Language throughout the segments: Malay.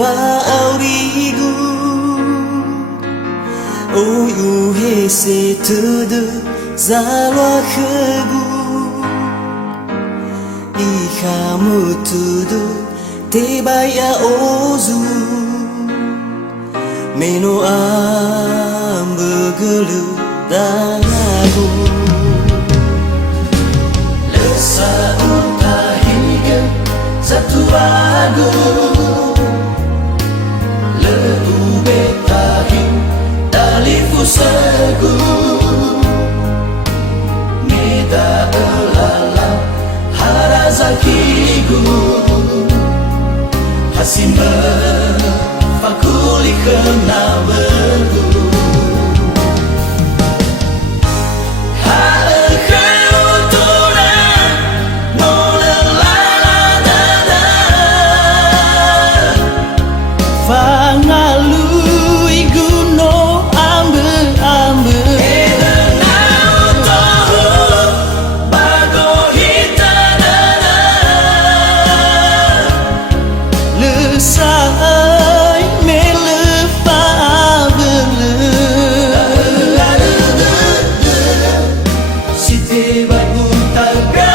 ba aurigu ôi u he se tudu zalwa khegu I khamu tudu te baya ozu meno ambegelu danagu lesa utahiga satu lagu le ubetahi dalifu segu nida elala harazakigu hasimba fakuli kena bergu Fangalui guno ambe-ambe Edenau tohu bago hitadana Lesai melefa bele Siti bagu taga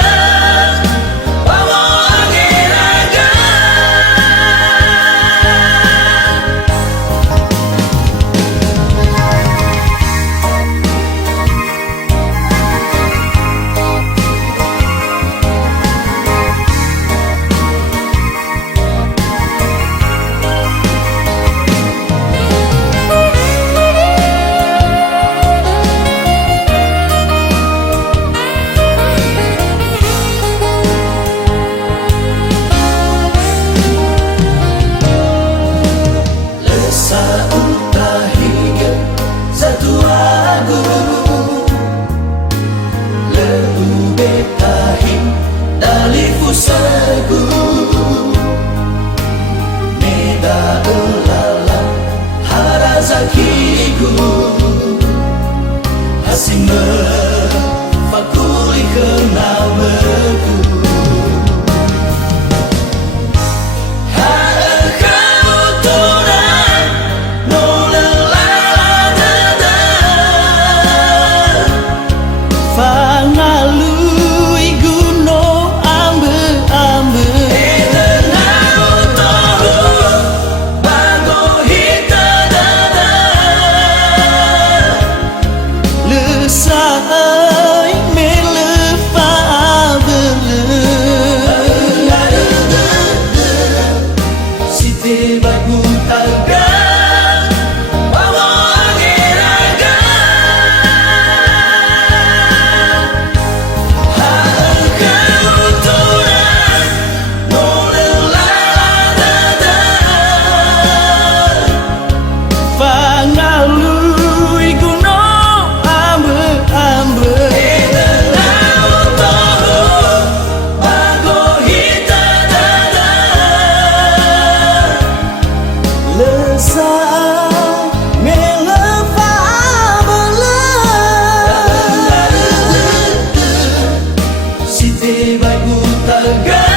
Wawo agiraga Segu Neda elala harazakigu Hasime fakuli kenawegu Fangalui guno ambe-ambe Edenau tohu bago hitadana Lesai melefa bele Siti bagu taga Wawo agiraga Fangalui guno ambe-ambe Edenau tohu bago hitadana Lesai melefa bele Siti bagu taga